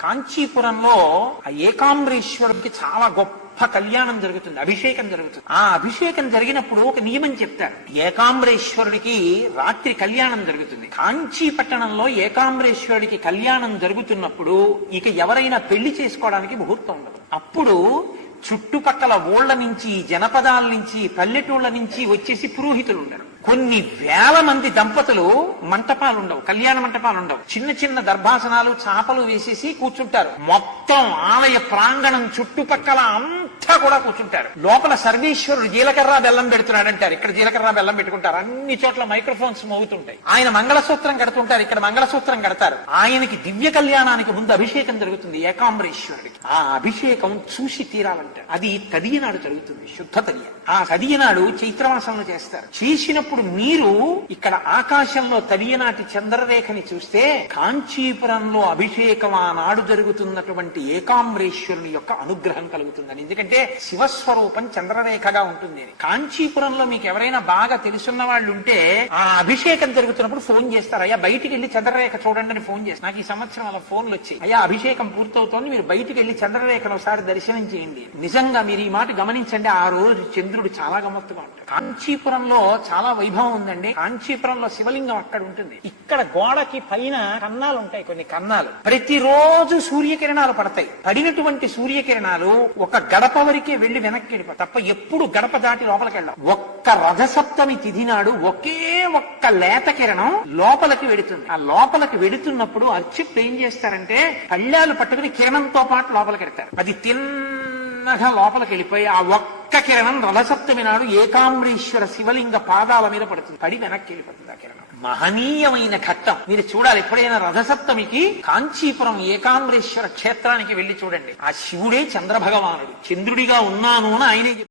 కాంచీపురంలో ఆ ఏకాంబరేశ్వరుడికి చాలా గొప్ప కళ్యాణం జరుగుతుంది అభిషేకం జరుగుతుంది. ఆ అభిషేకం జరిగినప్పుడు ఒక నియమం చెప్తారు. ఏకాంబరేశ్వరుడికి రాత్రి కళ్యాణం జరుగుతుంది. కాంచీ పట్టణంలో ఏకాంబరేశ్వరుడికి కళ్యాణం జరుగుతున్నప్పుడు ఇక ఎవరైనా పెళ్ళి చేసుకోవడానికి ముహూర్తం ఉండదు. అప్పుడు చుట్టుపక్కల ఊళ్ళ నుంచి జనపదాల నుంచి పల్లెటూళ్ళ నుంచి వచ్చేసి పురోహితులు ఉండరు కొన్ని వేల మంది దంపతులు మంటపాలు ఉండవు కళ్యాణ మంటపాలు ఉండవు చిన్న చిన్న దర్భాసనాలు చాపలు వేసేసి కూర్చుంటారు. మొత్తం ఆలయ ప్రాంగణం చుట్టుపక్కల అంతా కూడా కూర్చుంటారు. లోపల సర్వేశ్వరుడు జీలకర్ర బెల్లం పెడుతున్నాడు అంటారు ఇక్కడ జీలకర్ర బెల్లం పెట్టుకుంటారు. అన్ని చోట్ల మైక్రోఫోన్స్ మోగుతుంటాయి. ఆయన మంగళసూత్రం కడుతుంటారు. ఇక్కడ మంగళసూత్రం కడతారు. ఆయనకి దివ్య కళ్యాణానికి ముందు అభిషేకం జరుగుతుంది ఏకాంబరేశ్వరుడికి. ఆ అభిషేకం చూసి తీరాలంటారు. అది తదియనాడు జరుగుతుంది. శుద్ధ తదియ. ఆ తదియనాడు చైత్రమాసంలో చేస్తారు. చేసినప్పుడు మీరు ఇక్కడ ఆకాశంలో తదియనాటి చంద్రరేఖని చూస్తే కాంచీపురంలో అభిషేకం ఆనాడు జరుగుతున్నటువంటి ఏకాంబరేశ్వరుని యొక్క అనుగ్రహం కలుగుతుందని. ఎందుకంటే శివస్వరూపం చంద్రరేఖగా ఉంటుంది. అని. కాంచీపురంలో మీకు ఎవరైనా బాగా తెలుసున్న వాళ్ళు ఉంటే ఆ అభిషేకం జరుగుతున్నప్పుడు ఫోన్ చేస్తారు. అయ్యా బయటికి వెళ్ళి చంద్రరేఖ చూడండి అని ఫోన్ చేస్తారు. నాకు ఈ సంవత్సరం అలా ఫోన్లు వచ్చాయి. అయ్యా అభిషేకం పూర్తవుతోంది. మీరు బయటికి వెళ్ళి చంద్రరేఖను ఒకసారి దర్శనం చేయండి. నిజంగా మీరు ఈ మాట గమనించండి. ఆ రోజు చంద్రుడు చాలా గమ్మత్తుగా ఉంటాడు. కాంచీపురంలో చాలా వైభవం ఉందండి. కాంచీపురంలో శివలింగం అక్కడ ఉంటుంది. ఇక్కడ గోడకి పైన కన్నాలు ఉంటాయి కొన్ని కన్నాలు. ప్రతిరోజు సూర్యకిరణాలు పడతాయి. పడినటువంటి సూర్యకిరణాలు ఒక గడప వరకే వెళ్ళి వెనక్కి వెళ్ళిపో. తప్ప ఎప్పుడు గడప దాటి లోపలికి వెళ్ళాం ఒక్క రథసప్తమి తిథి నాడు ఒకే ఒక్క లేత కిరణం లోపలికి వెడుతుంది ఆ లోపలికి వెడుతున్నప్పుడు అర్చకుడు ఏం చేస్తారంటే కళ్యాలు పట్టుకుని కిరణంతో పాటు లోపలికి వెళ్తారు అది తిన్నగా లోపలికి వెళ్ళిపోయి ఆ ఒక్క కిరణం రథసప్తమి నాడు ఏకాంబరీశ్వర శివలింగ పాదాల మీద పడుతుంది. పడి వెనక్కి వెళ్ళిపోతుంది ఆ కిరణం. మహనీయమైన ఘట్టం. మీరు చూడాలి ఎప్పుడైనా రథసప్తమికి కాంచీపురం ఏకాంబరీశ్వర క్షేత్రానికి వెళ్ళి చూడండి. ఆ శివుడే చంద్రభగవానుడు. చంద్రుడిగా ఉన్నాను అని ఆయనే